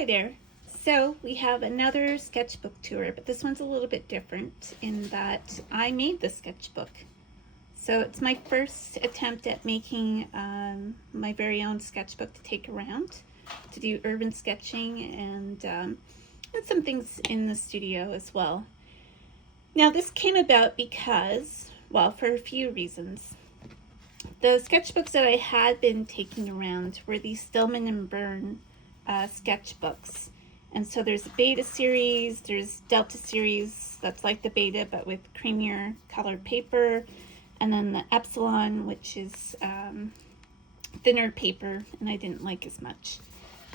Hi there. So we have another sketchbook tour, but this one's a little bit different in that I made the sketchbook. So it's my first attempt at making my very own sketchbook to take around to do urban sketching and some things in the studio as well. Now this came about because, well, for a few reasons. The sketchbooks that I had been taking around were the Stillman and Birn sketchbooks. And so there's a beta series, there's delta series, that's like the beta but with creamier colored paper, and then the epsilon, which is thinner paper, and I didn't like as much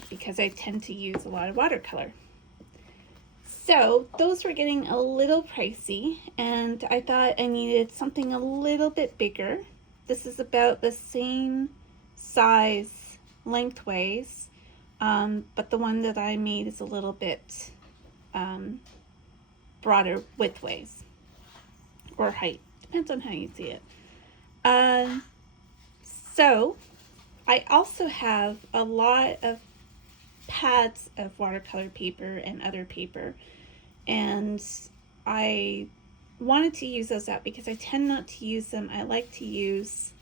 because I tend to use a lot of watercolor. So those were getting a little pricey, and I thought I needed something a little bit bigger. This is about the same size lengthways, but the one that I made is a little bit broader widthways or height. Depends on how you see it. So I also have a lot of pads of watercolor paper and other paper, and I wanted to use those up because I tend not to use them. I like to use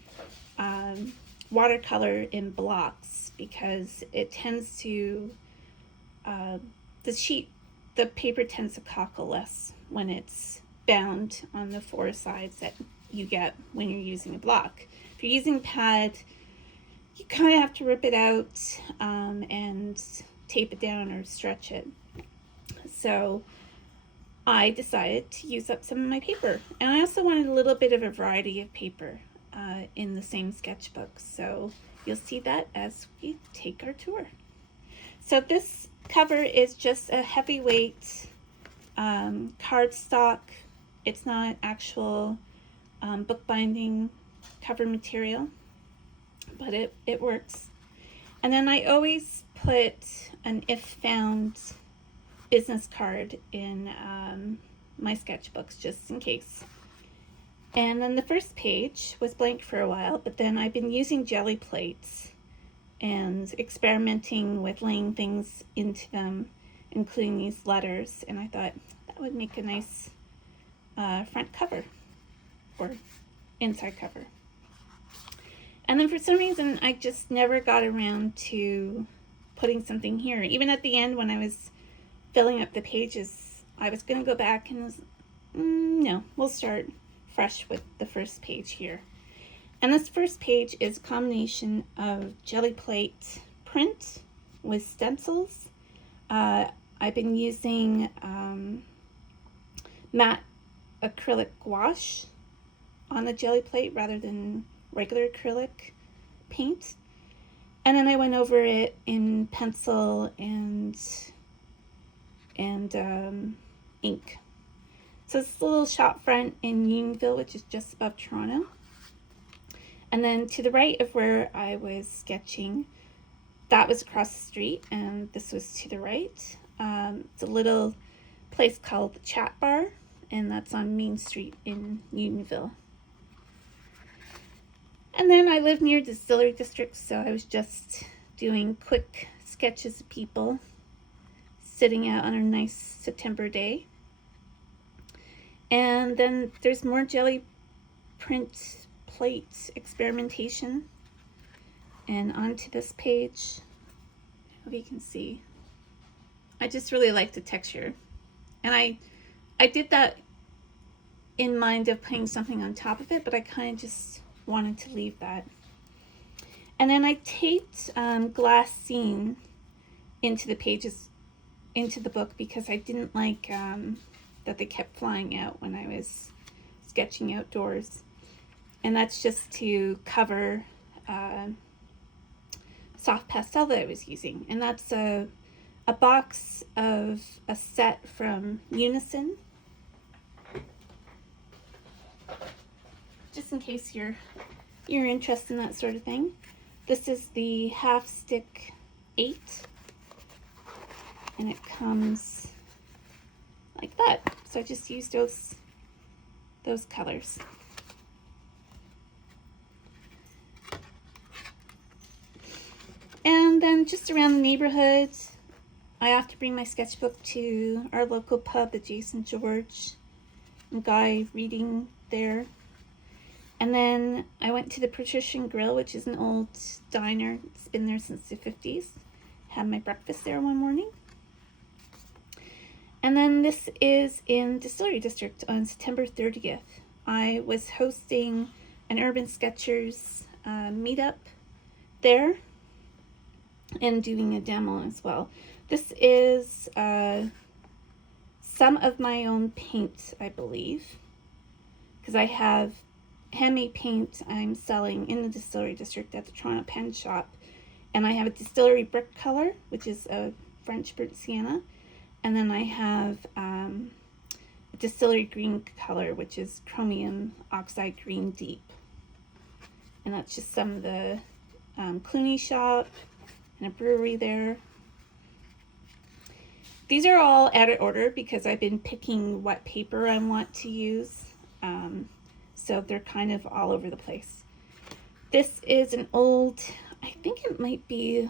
watercolor in blocks because it tends to the paper tends to cockle less when it's bound on the four sides that you get when you're using a block. If you're using pad, you kind of have to rip it out and tape it down or stretch it. So I decided to use up some of my paper, and I also wanted a little bit of a variety of paper in the same sketchbook, so you'll see that as we take our tour. So this cover is just a heavyweight cardstock. It's not actual bookbinding cover material, but it works. And then I always put an if found business card in my sketchbooks just in case. And then the first page was blank for a while, but then I've been using jelly plates and experimenting with laying things into them, including these letters, and I thought that would make a nice front cover or inside cover. And then for some reason I just never got around to putting something here. Even at the end when I was filling up the pages, I was going to go back and was, no, we'll start fresh with the first page here. And this first page is a combination of jelly plate print with stencils. I've been using matte acrylic gouache on the jelly plate rather than regular acrylic paint. And then I went over it in pencil and ink. So it's a little shop front in Unionville, which is just above Toronto. And then to the right of where I was sketching, that was across the street, and this was to the right. It's a little place called the Chat Bar, and that's on Main Street in Unionville. And then I live near Distillery District, so I was just doing quick sketches of people sitting out on a nice September day. And then there's more jelly print plate experimentation. And onto this page, I hope you can see, I just really like the texture. And I did that in mind of putting something on top of it, but I kind of just wanted to leave that. And then I taped glassine into the pages, into the book, because I didn't like that they kept flying out when I was sketching outdoors. And that's just to cover soft pastel that I was using. And that's a box of a set from Unison. Just in case you're interested in that sort of thing. This is the half stick 8, and it comes like that. So I just used those colors. And then just around the neighborhood, I have to bring my sketchbook to our local pub, the Jason George, and guy reading there. And then I went to the Patrician Grill, which is an old diner. It's been there since the 50s. Had my breakfast there one morning. And then this is in Distillery District on September 30th. I was hosting an Urban Sketchers meetup there and doing a demo as well. This is some of my own paint, I believe, because I have handmade paint I'm selling in the Distillery District at the Toronto Pen Shop, and I have a distillery brick color, which is a French burnt sienna, and then I have a distillery green color, which is chromium oxide green deep, and that's just some of the Clooney shop and a brewery there. These are all out of order because I've been picking what paper I want to use. So they're kind of all over the place. This is an old, I think it might be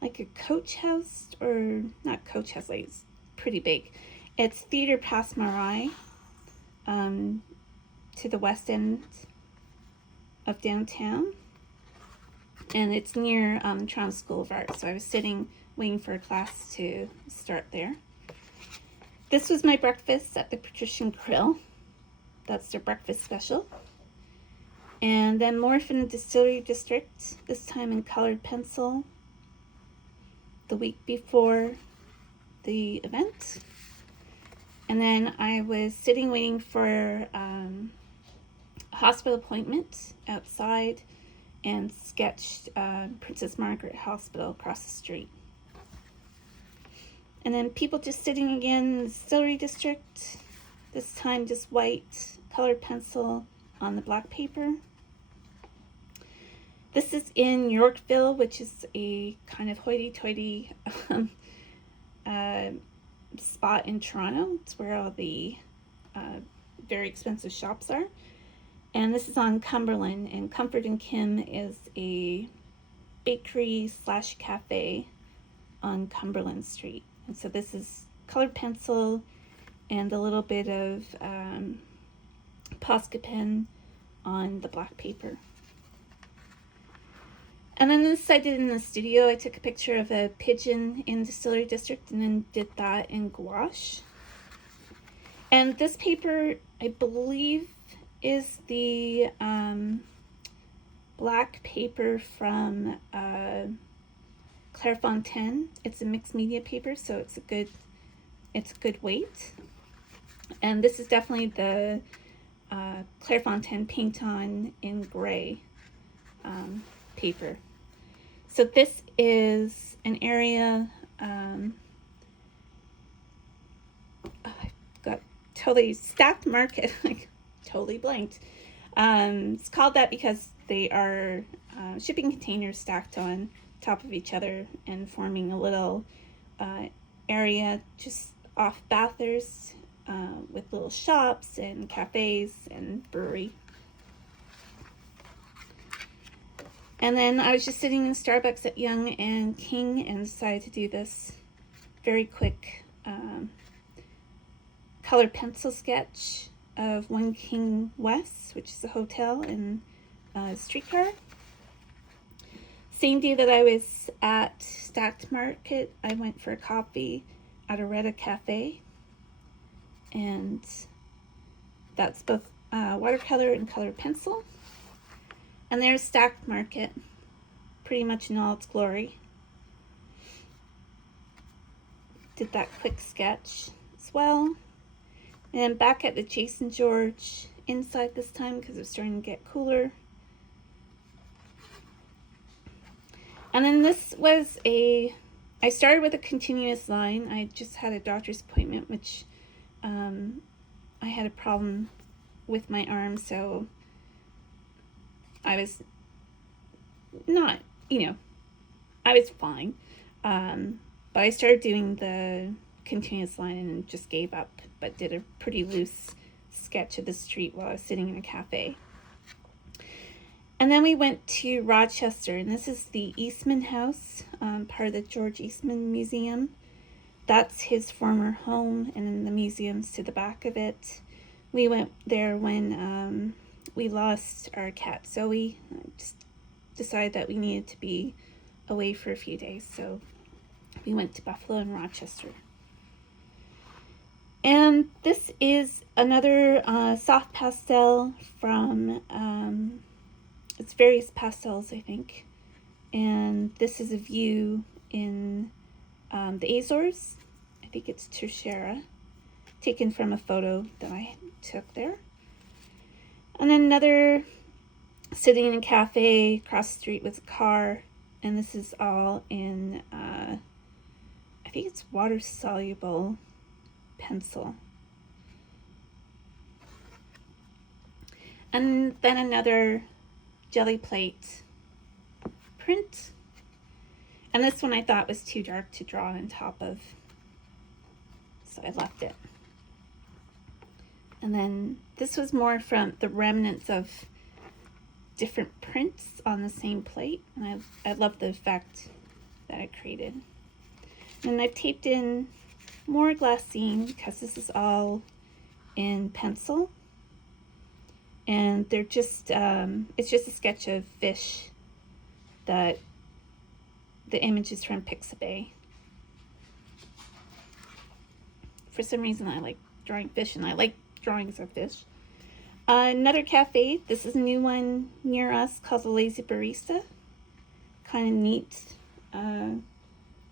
like a coach house, or not coach house, like it's pretty big. It's Theatre Passe Muraille, to the west end of downtown. And it's near Toronto School of Art. So I was sitting waiting for a class to start there. This was my breakfast at the Patrician Grill. That's their breakfast special. And then more from the Distillery District, this time in colored pencil, the week before the event. And then I was sitting waiting for a hospital appointment outside and sketched Princess Margaret Hospital across the street. And then people just sitting again in the Distillery District, this time just white colored pencil on the black paper. This is in Yorkville, which is a kind of hoity-toity spot in Toronto. It's where all the very expensive shops are. And this is on Cumberland, and Comfort and Kim is a bakery / cafe on Cumberland Street. And so this is colored pencil and a little bit of Posca pen on the black paper. And then this I did in the studio. I took a picture of a pigeon in Distillery District and then did that in gouache. And this paper, I believe, is the black paper from Clairefontaine. It's a mixed media paper, so it's a good weight. And this is definitely the Clairefontaine paint on in gray paper. So this is an area, I've got totally stacked market, like totally blanked. It's called that because they are shipping containers stacked on top of each other and forming a little area just off Bathurst with little shops and cafes and brewery. And then I was just sitting in Starbucks at Yonge and King and decided to do this very quick color pencil sketch of 1 King West, which is a hotel and a streetcar. Same day that I was at Stacked Market, I went for a coffee at Aretta Cafe. And that's both watercolor and colored pencil. And there's Stacked Market, pretty much in all its glory. Did that quick sketch as well. And back at the Jason George inside this time because it was starting to get cooler. And then this was I started with a continuous line. I just had a doctor's appointment, which I had a problem with my arm, so I was not, I was fine. But I started doing the continuous line and just gave up, but did a pretty loose sketch of the street while I was sitting in a cafe. And then we went to Rochester, and this is the Eastman House, part of the George Eastman Museum. That's his former home, and then the museum's to the back of it. We went there when we lost our cat Zoe. I just decided that we needed to be away for a few days, so we went to Buffalo and Rochester. And this is another soft pastel from, it's various pastels, I think. And this is a view in the Azores. I think it's Terceira, taken from a photo that I took there. And then another sitting in a cafe across the street with a car. And this is all in, I think it's water-soluble pencil. And then another jelly plate print. And this one I thought was too dark to draw on top of, so I left it. And then this was more from the remnants of different prints on the same plate. And I love the effect that it created. And I've taped in more glassine because this is all in pencil. And they're just, it's just a sketch of fish that the image is from Pixabay. For some reason I like drawing fish, and I like drawings of fish. Another cafe, this is a new one near us called the Lazy Barista. Kind of neat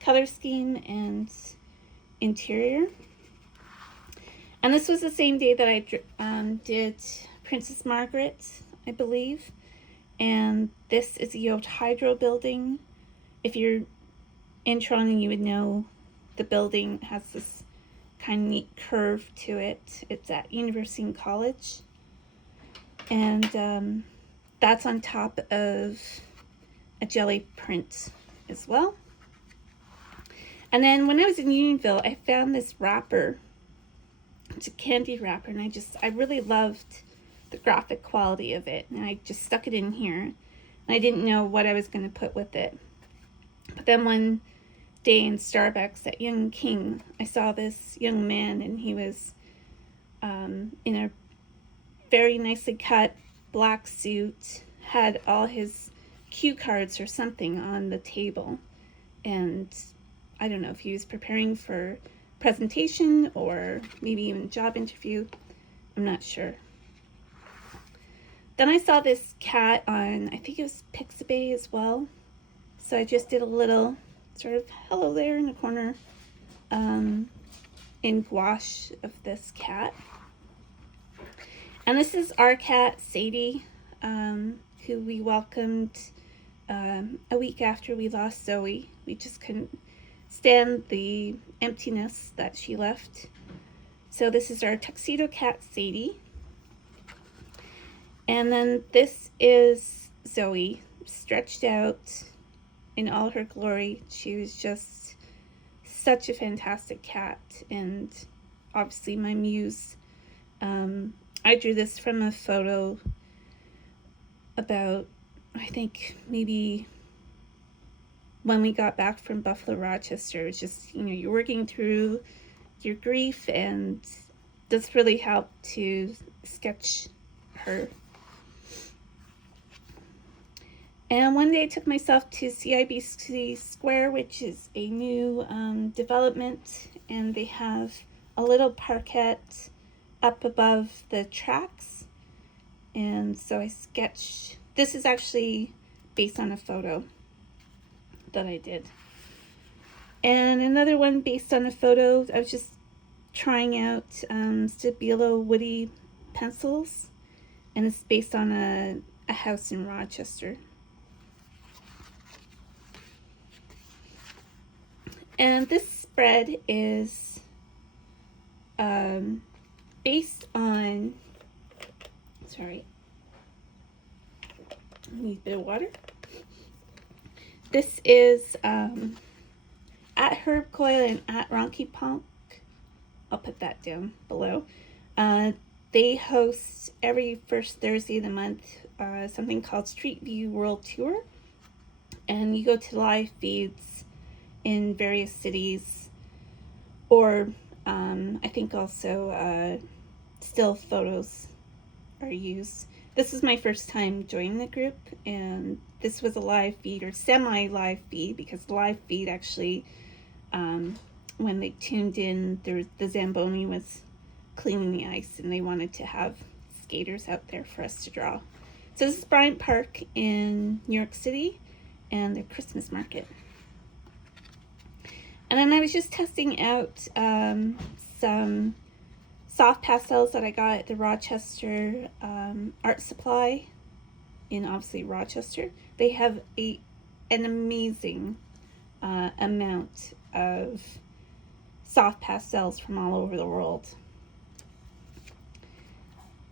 color scheme and interior. And this was the same day that I did Princess Margaret, I believe. And this is the old Hydro building. If you're in Toronto, you would know the building has this kind of neat curve to it. It's at University College. And that's on top of a jelly print as well. And then when I was in Unionville, I found this wrapper. It's a candy wrapper, and I really loved the graphic quality of it. And I just stuck it in here. And I didn't know what I was going to put with it. But then one day in Starbucks at Young King, I saw this young man, and he was in a very nicely cut black suit, had all his cue cards or something on the table. And I don't know if he was preparing for presentation or maybe even a job interview. I'm not sure. Then I saw this cat on, I think it was Pixabay as well. So I just did a little sort of hello there in the corner in gouache of this cat. And this is our cat, Sadie, who we welcomed a week after we lost Zoe. We just couldn't stand the emptiness that she left. So this is our tuxedo cat, Sadie. And then this is Zoe, stretched out in all her glory. She was just such a fantastic cat, and obviously my muse. I drew this from a photo about, I think, maybe when we got back from Buffalo, Rochester. It's just, you're working through your grief, and this really helped to sketch her. And one day I took myself to CIBC Square, which is a new development, and they have a little parquet up above the tracks. And so I sketched, this is actually based on a photo that I did. And another one based on a photo, I was just trying out Stabilo woody pencils, and it's based on a house in Rochester. And this spread is based on, sorry, I need a bit of water. This is at Herb Coyle and at Ronky Punk. I'll put that down below. they host every first Thursday of the month something called Street View World Tour, and you go to live feeds in various cities, or I think also still photos are used. This is my first time joining the group, and this was a live feed or semi-live feed, because the live feed actually, when they tuned in, the Zamboni was cleaning the ice, and they wanted to have skaters out there for us to draw. So this is Bryant Park in New York City, and the Christmas market. And then I was just testing out some soft pastels that I got at the Rochester Art Supply in, obviously, Rochester. They have an amazing amount of soft pastels from all over the world.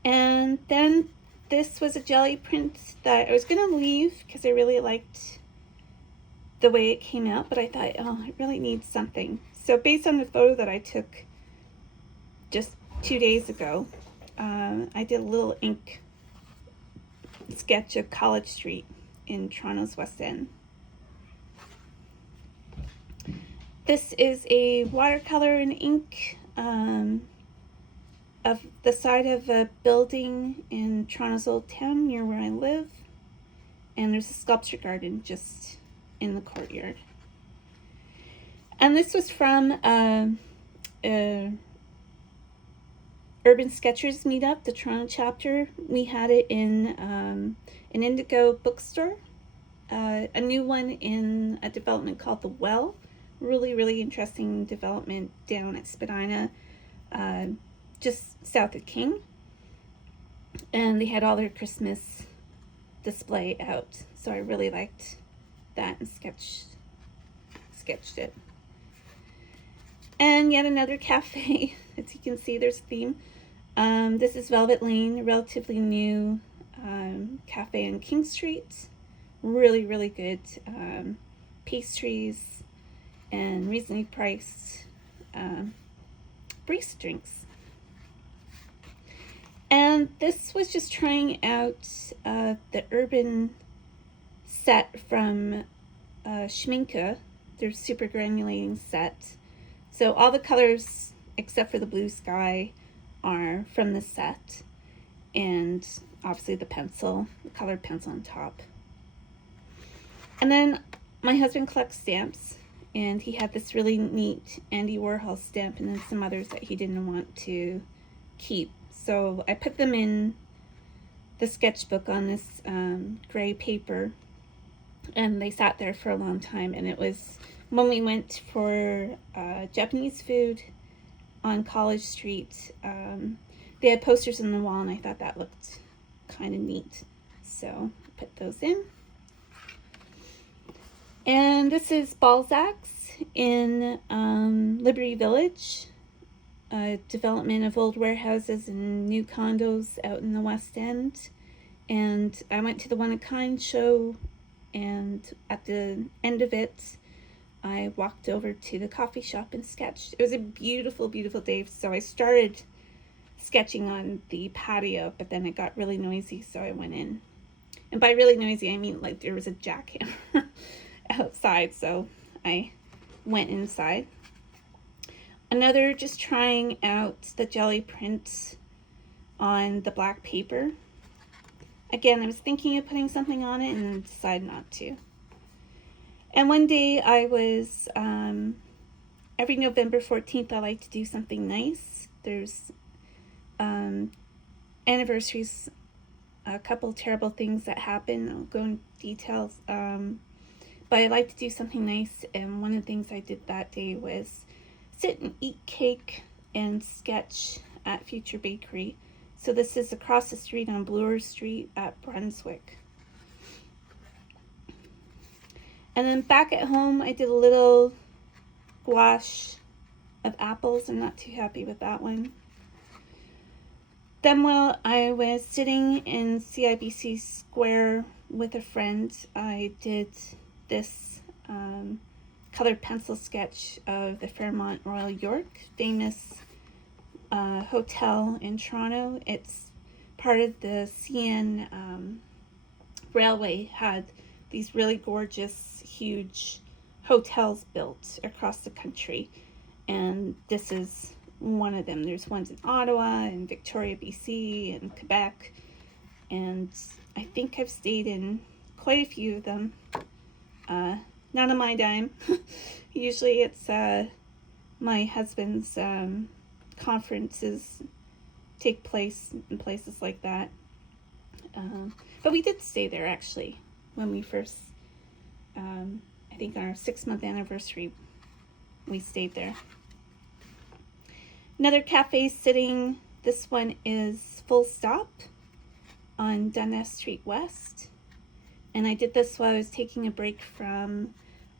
And then this was a jelly print that I was going to leave because I really liked the way it came out, but I thought, oh, it really needs something. So based on the photo that I took just 2 days ago, I did a little ink sketch of College Street in Toronto's West End. This is a watercolor and ink of the side of a building in Toronto's Old Town near where I live, and there's a sculpture garden just in the courtyard. And this was from Urban Sketchers meetup, the Toronto chapter. We had it in an Indigo bookstore, a new one in a development called The Well. Really interesting development down at Spadina, just south of King. And they had all their Christmas display out, so I really liked that and sketched it. And yet another cafe. As you can see, there's a theme. This is Velvet Lane, a relatively new cafe on King Street. Really good pastries and reasonably priced barista drinks. And this was just trying out the urban set from Schminke, their super granulating set. So all the colors except for the blue sky are from the set, and obviously the colored pencil on top. And then my husband collects stamps, and he had this really neat Andy Warhol stamp and then some others that he didn't want to keep. So I put them in the sketchbook on this gray paper, and they sat there for a long time. And it was when we went for Japanese food on College Street, they had posters on the wall, and I thought that looked kind of neat, so I put those in. And this is Balzac's in Liberty Village, a development of old warehouses and new condos out in the West End. And I went to the One of Kind show, and at the end of it, I walked over to the coffee shop and sketched. It was a beautiful day, so I started sketching on the patio, but then it got really noisy, so I went in. And by really noisy, I mean like there was a jackhammer outside, so I went inside. Another, just trying out the jelly print on the black paper. Again, I was thinking of putting something on it and decided not to. And one day I was, every November 14th, I like to do something nice. There's anniversaries, a couple terrible things that happen. I'll go into details. But I like to do something nice, and one of the things I did that day was sit and eat cake and sketch at Future Bakery. So this is across the street on Bloor Street at Brunswick. And then back at home, I did a little gouache of apples. I'm not too happy with that one. Then while I was sitting in CIBC Square with a friend, I did this colored pencil sketch of the Fairmont Royal York, famous hotel in Toronto. It's part of the CN railway, had these really gorgeous, huge hotels built across the country, and this is one of them. There's ones in Ottawa and Victoria, BC, and Quebec, and I think I've stayed in quite a few of them. Not on my dime. Usually it's my husband's conferences take place in places like that. But we did stay there actually when we first, I think on our 6-month anniversary, we stayed there. Another cafe sitting, this one is Full Stop on Dundas Street West. And I did this while I was taking a break from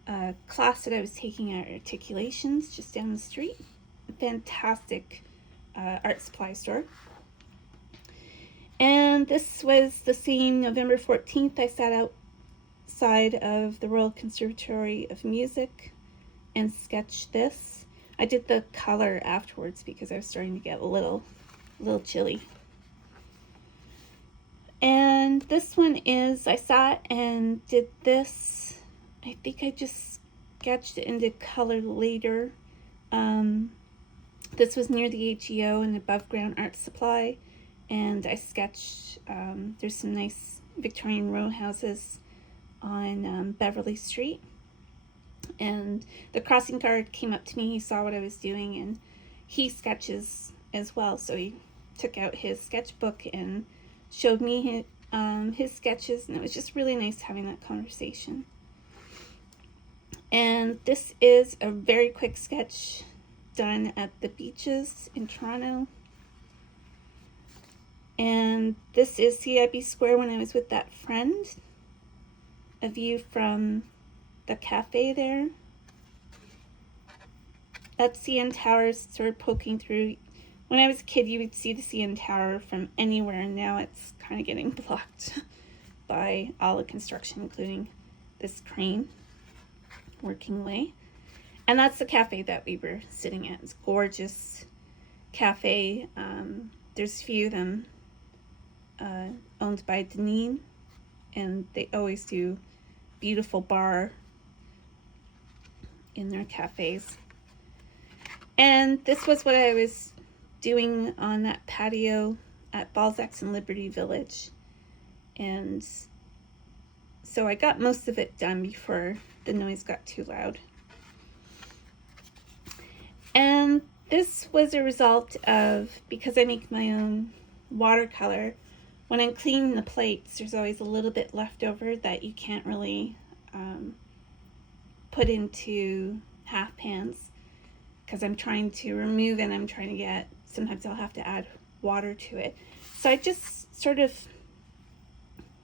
a class that I was taking at Articulations just down the street. A fantastic art supply store. And this was the same November 14th. I sat outside of the Royal Conservatory of Music and sketched this. I did the color afterwards because I was starting to get a little chilly. And this one is, I sat and did this. I think I just sketched it into color later. This was near the AGO and above ground art supply. And I sketched, there's some nice Victorian row houses on Beverly Street. And the crossing guard came up to me, he saw what I was doing, and he sketches as well. So he took out his sketchbook and showed me his sketches, and it was just really nice having that conversation. And this is a very quick sketch done at the beaches in Toronto. And this is CIB Square when I was with that friend. A view from the cafe there. That CN Tower sort of poking through. When I was a kid, you would see the CN Tower from anywhere, and now it's kind of getting blocked by all the construction, including this crane working away. And that's the cafe that we were sitting at. It's a gorgeous cafe. There's a few of them owned by Deneen, and they always do beautiful bar in their cafes. And this was what I was doing on that patio at Balzac's in Liberty Village. And so I got most of it done before the noise got too loud. And this was a result of, because I make my own watercolor, when I'm cleaning the plates, there's always a little bit left over that you can't really put into half pans, because I'm trying to remove it. I'm trying to get, sometimes I'll have to add water to it. So I just sort of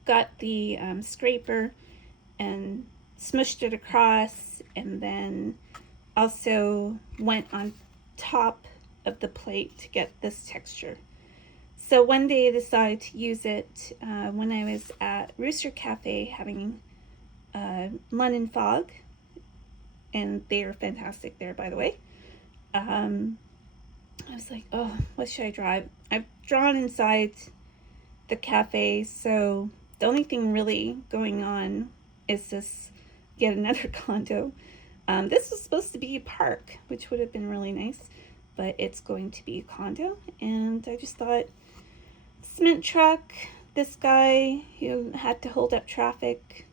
got the scraper and smushed it across, and then also went on top of the plate to get this texture. So one day I decided to use it when I was at Rooster Cafe having London Fog, and they are fantastic there, by the way. I was like, oh, what should I draw? I've drawn inside the cafe, so the only thing really going on is this yet another condo. This was supposed to be a park, which would have been really nice, but it's going to be a condo. And I just thought, cement truck, this guy who had to hold up traffic,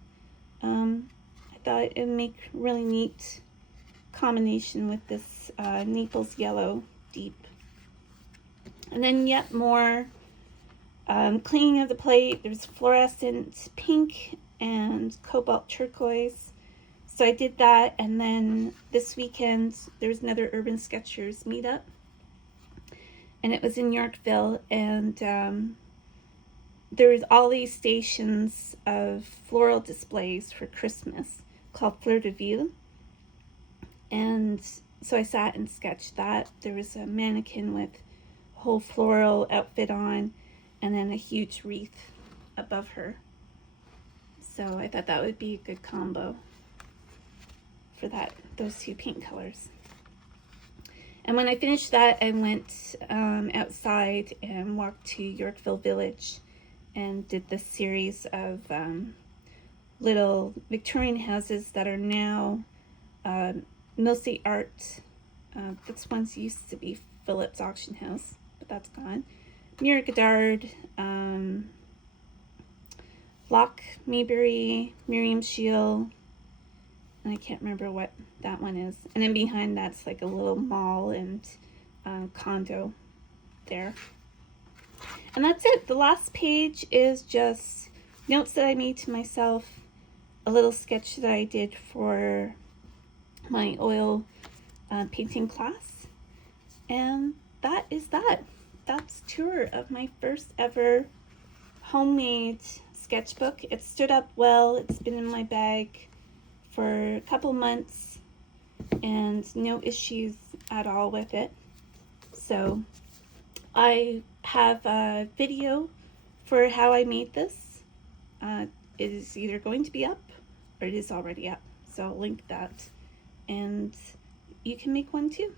I thought it would make really neat combination with this Naples yellow deep. And then yet more cleaning of the plate. There's fluorescent pink and cobalt turquoise. So I did that, and then this weekend there's another Urban Sketchers meetup, and it was in Yorkville, and there's all these stations of floral displays for Christmas called Fleur de Ville, and so I sat and sketched that. There was a mannequin with a whole floral outfit on, and then a huge wreath above her. So I thought that would be a good combo for those two paint colors. And when I finished that, I went outside and walked to Yorkville Village and did this series of little Victorian houses that are now mostly art. This one's used to be Phillips Auction House, but that's gone. Mira Goddard, Loch Maybury, Miriam Shield, and I can't remember what that one is. And then behind that's like a little mall and condo there. And that's it. The last page is just notes that I made to myself, a little sketch that I did for my oil painting class, and that is that. That's tour of my first ever homemade sketchbook. It stood up well. It's been in my bag for a couple months and no issues at all with it. So I have a video for how I made this. It is either going to be up or it is already up, so I'll link that and you can make one too.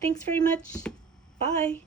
Thanks very much. Bye.